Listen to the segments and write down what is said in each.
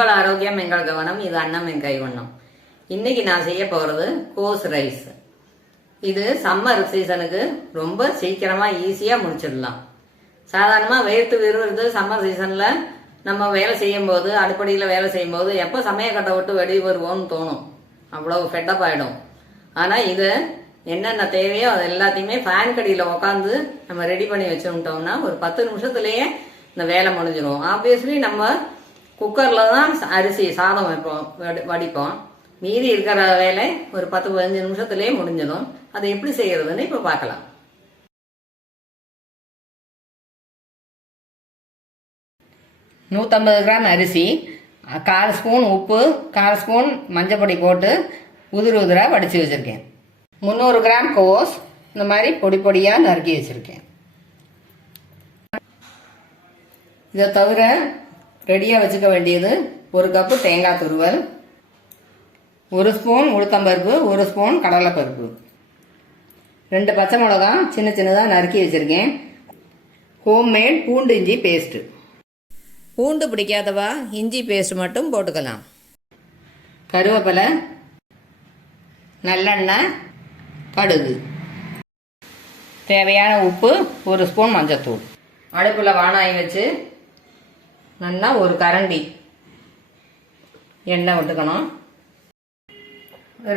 உங்கள் ஆரோக்கியம் எங்கள் கவனம். இது அன்னம் என் கைவண்ணம். இன்னைக்கு நான் செய்ய போறது கோஸ் ரைஸ். இது சம்மர் சீசனுக்கு ரொம்ப சீக்கிரமா ஈஸியா முடிச்சிடலாம். சாதாரணமா வேர்த்து விறுவிறுத்து சம்மர் சீசன்ல நம்ம வேலை செய்யும் போது, அடுப்படியில வேலை செய்யும் போது எப்ப சமையக்கட்டை விட்டு வெளியே வருவோம்னு தோணும். அவ்வளவு ஃபெட்டப் ஆயிடும். ஆனா இது என்னென்ன தேவையோ அது எல்லாத்தையுமே ஃபேன் கடியில உட்காந்து நம்ம ரெடி பண்ணி வச்சுட்டோம்னா ஒரு 10 நிமிஷத்துலயே இந்த வேலை முடிஞ்சிடும். ஆப்வியஸ்லி நம்ம குக்கர்ல தான் அரிசி சாதம் வைப்போம், வடிப்போம். மீதி இருக்கிற வேலை ஒரு 10-15 நிமிஷத்துலயே முடிஞ்சிடும். அதை எப்படி செய்யறதுன்னு இப்ப பார்க்கலாம். $150 கிராம் அரிசி, 1/4 ஸ்பூன் உப்பு, 1/4 ஸ்பூன் மஞ்சப்பொடி போட்டு உதிரா வடிச்சு வச்சிருக்கேன். 300 கிராம் கோஸ் இந்த மாதிரி பொடி பொடியா நறுக்கி வச்சிருக்கேன். இதை தவிர ரெடியா வச்சுக்க வேண்டியது 1 கப்பு தேங்காய் துருவல், 1 ஸ்பூன் உளுத்தம்பருப்பு, 1 ஸ்பூன் கடலைப்பருப்பு, 2 பச்சை மிளகாய் சின்ன சின்னதா நறுக்கி வச்சிருக்கேன். ஹோம்மேட் பூண்டு இஞ்சி பேஸ்ட். பூண்டு பிடிக்காதவா இஞ்சி பேஸ்ட் மட்டும் போட்டுக்கலாம். கருவேப்பிலை, நல்லெண்ணெய், கடுகு, தேவையான உப்பு, 1 ஸ்பூன் மஞ்சத்தூள். அடுப்பில் வாணாய் வச்சு நல்லா ஒரு கரண்டி எண்ணெய் விட்டுக்கணும்.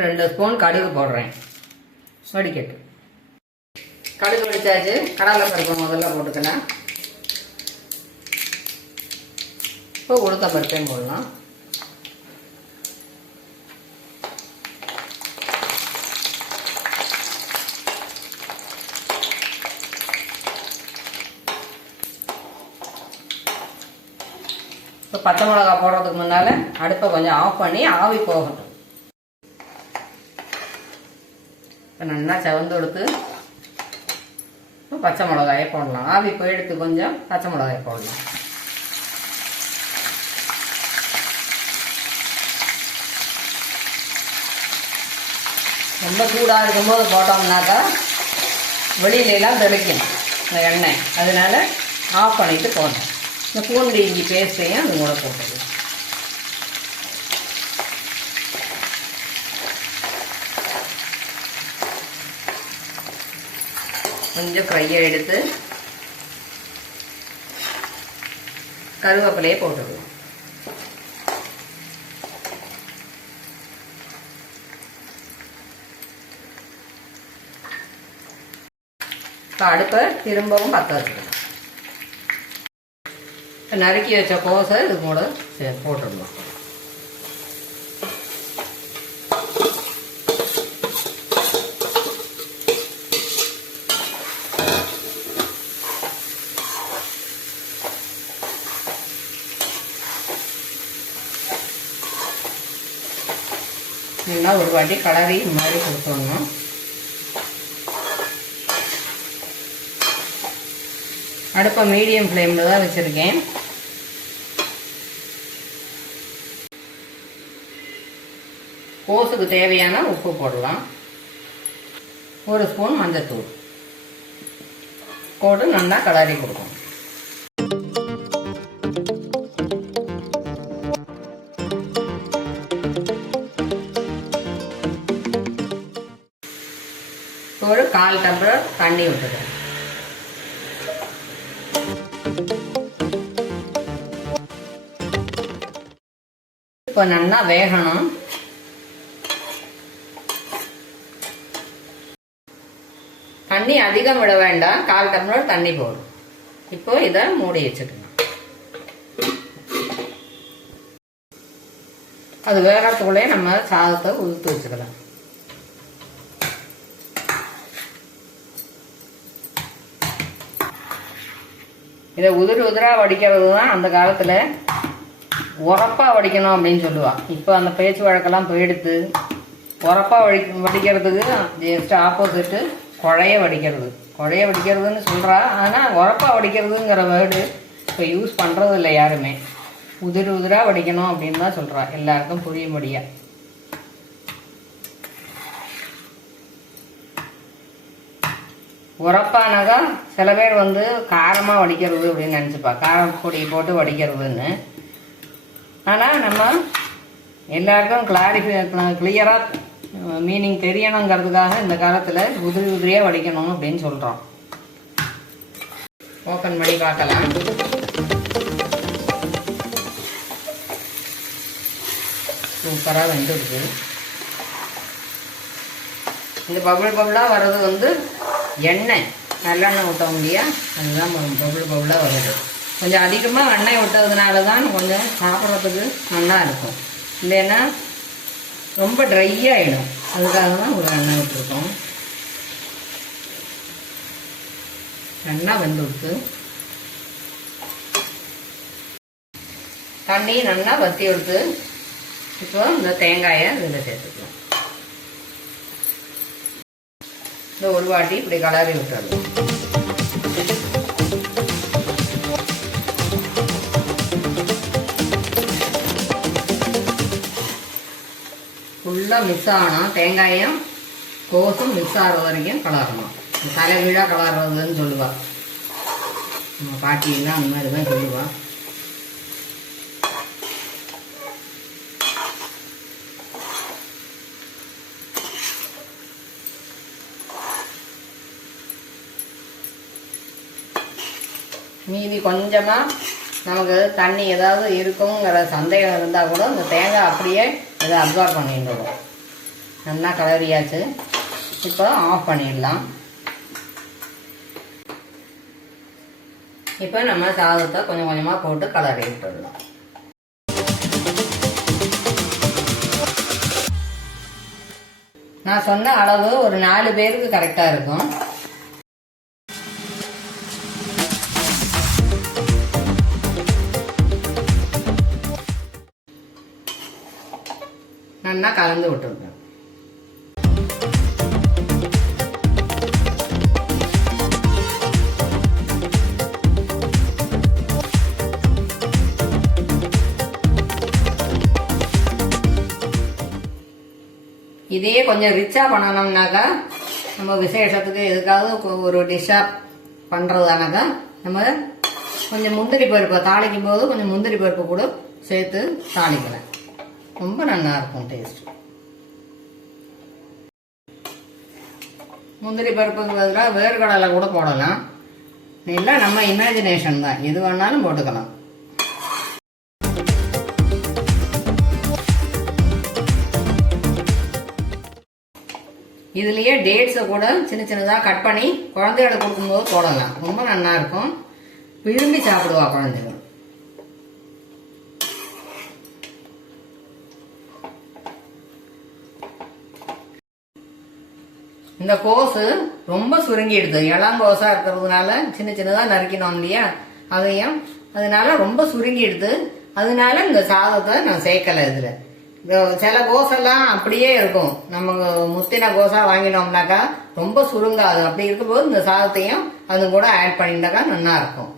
2 ஸ்பூன் கடுகு போடுறேன். வடிக்கட்டு. கடுகு வடிச்சாச்சு. கடலை பருப்பு முதல்ல போட்டுக்கலாம். இப்போ உளுத்த பருப்பையும் போடலாம். இப்போ பச்சை மிளகாய் போடுறதுக்கு முன்னால அடுப்பை கொஞ்சம் ஆஃப் பண்ணி ஆவி போகட்டும். இப்போ நல்லா செவந்து எடுத்து பச்சை மிளகாயை போடலாம். ஆவி போயிடுத்து கொஞ்சம் பச்சை மிளகாயை போடலாம். ரொம்ப சூடாக இருக்கும்போது போட்டோம்னாக்கா வெளியிலலாம் தெளிக்கும் இந்த எண்ணெய். அதனால ஆஃப் பண்ணிட்டு போடணும். இந்த பூண்டு இஞ்சி பேஸ்ட்டையும் அது கூட போட்டது. கொஞ்சம் ஃப்ரையை எடுத்து கருவேப்பிலையை போட்டுடுவோம். இப்போ அடுப்பை திரும்பவும் பற்ற வச்சுக்கணும். நறுக்கி வச்ச கோஸை இது கூட போட்டுடணும். நல்லா ஒரு வாட்டி கலரி இந்த மாதிரி கொடுத்துடணும். அடுப்பை மீடியம் ஃப்ளேமில் தான் வச்சுருக்கேன். கோஸுக்கு தேவையான உப்பு போடலாம். 1 ஸ்பூன் மஞ்சத்தூள் போட்டு நல்லா கலரி கொடுக்கணும். ஒரு 1/4 டம்ளர் தண்ணி விட்டுக்கிறேன். இப்போ நல்லா வேகணும். தண்ணி அதிகம் விட வேண்டாம். 1/4 டம்ளர் தண்ணி போடும். இப்போ இதை மூடி வச்சுக்கணும். அது வேகத்துக்குள்ளே நம்ம சாதத்தை உதுத்து வச்சுக்கலாம். இதை உதிரா வடிக்கிறது தான் அந்த காலத்தில் உரப்பா வடிக்கணும் அப்படின்னு சொல்லுவா. இப்போ அந்த பேச்சு வழக்கெல்லாம் போயிடுத்து. உரப்பா வடிக்கிறதுக்கு ஜஸ்ட் ஆப்போசிட்டு குழைய வடிக்கிறதுன்னு சொல்கிறா. ஆனால் உரப்பா வடிக்கிறதுங்கிற வேர்டு இப்போ யூஸ் பண்ணுறது இல்லை யாருமே. உதிரா வடிக்கணும் அப்படின்னு தான் சொல்கிறா, எல்லாருக்கும் புரியும்படியா. உரப்பானாக்கா சில பேர் காரமாக வடிக்கிறது அப்படின்னு நினச்சிப்பா, காரம் பொடி போட்டு வடிக்கிறதுன்னு. ஆனால் நம்ம எல்லாருக்கும் கிளியராக மீனிங் தெரியணுங்கிறதுக்காக இந்த காலத்தில் உதிரி உதிரியாக வடிக்கணும் அப்படின்னு சொல்கிறோம். ஓப்பன் பண்ணி பார்க்கலாம். சூப்பராக வெந்துடுது. இந்த பபுளாக வர்றது வந்து எண்ணெய், நல்லெண்ணெய் ஊற்ற முடியா, அதுதான் பபுளாக வருது. கொஞ்சம் அதிகமாக எண்ணெய் விட்டதுனால தான் கொஞ்சம் சாப்பிட்றதுக்கு நல்லா இருக்கும். இல்லைன்னா ரொம்ப ட்ரை ஆகிடும். அதுக்காக தான் ஒரு எண்ணெய் விட்டுருக்கோம். நல்லா வெந்துடுத்து. தண்ணி நல்லா வற்றி விடுத்து. இப்போ இந்த தேங்காயை இதில் சேர்த்துக்கலாம். இந்த ஒரு வாட்டி இப்படி கலரி விட்டுறலாம். ஃபுல்லாக மிக்ஸ் ஆகணும். தேங்காயும் கோஸும் மிக்ஸ் ஆகிற வரைக்கும் கலரணும். தலைகீழாக கலர்றதுன்னு சொல்லுவாள் நம்ம பாட்டியெல்லாம். அந்த மாதிரி தான் சொல்லுவாள். மீதி கொஞ்சமாக நமக்கு தண்ணி ஏதாவது இருக்குங்கிற சந்தேகம் இருந்தால் கூட இந்த தேங்காய் அப்படியே இதை அப்சார்ப் பண்ணிடுவோம். நல்லா கலரியாச்சு. இப்போ ஆஃப் பண்ணிடலாம். இப்போ நம்ம சாதத்தை கொஞ்சம் கொஞ்சமாக போட்டு கலரி விட்டுடலாம். நான் சொன்ன அளவு ஒரு 4 பேருக்கு கரெக்டாக இருக்கும். நல்லா கலந்து விட்டுருக்கேன். இதே கொஞ்சம் ரிச்சாக பண்ணணும்னாக்கா, நம்ம விசேஷத்துக்கு எதுக்காவது ஒரு டிஷ்ஷாக பண்ணுறதானாக்கா நம்ம கொஞ்சம் முந்திரி பருப்பை தாளிக்கும் போது கொஞ்சம் முந்திரி பருப்பு கூட சேர்த்து தாளிக்கலாம். ரொம்ப நல்லா இருக்கும் டேஸ்ட். முந்திரி பருப்புக்கு பதிலாக வேர்க்கடலை கூட போடலாம். எல்லாம் நம்ம இமேஜினேஷன் தான். எது வேணாலும் போட்டுக்கலாம். இதுலேயே டேட்ஸை கூட சின்ன சின்னதாக கட் பண்ணி குழந்தைகளுக்கு கொடுக்கும்போது போடலாம். ரொம்ப நல்லா இருக்கும். விரும்பி சாப்பிடுவா குழந்தைகள். இந்த கோஸு ரொம்ப சுருங்கிடுது. இளங்கோஸா இருக்கிறதுனால சின்ன சின்னதாக நறுக்கினோம் இல்லையா, அதையும் அதனால ரொம்ப சுருங்கிடுது. அதனால இந்த சாதத்தை நான் சேர்க்கலை. இதில் சில கோஸெல்லாம் அப்படியே இருக்கும். நம்ம முத்தின கோஸா வாங்கினோம்னாக்கா ரொம்ப சுருங்காது. அப்படி இருக்கும்போது இந்த சாதத்தையும் அது கூட ஆட் பண்ணிட்டாக்கா நல்லா இருக்கும்.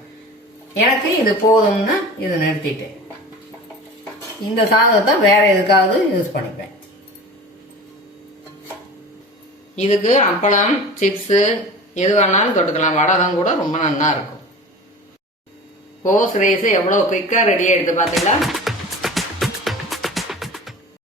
எனக்கு இது போதும்னு இது நிறுத்திட்டேன். இந்த சாதத்தை வேற எதுக்காவது யூஸ் பண்ணிப்பேன். இதுக்கு அப்பளம், சிப்ஸு எது வேணாலும் தொட்டுக்கலாம். வடகம் கூட ரொம்ப நல்லா இருக்கும். கோஸ் ரைஸ் எவ்வளோ குயிக்காக ரெடி ஆகிடுது பார்த்தீங்களா?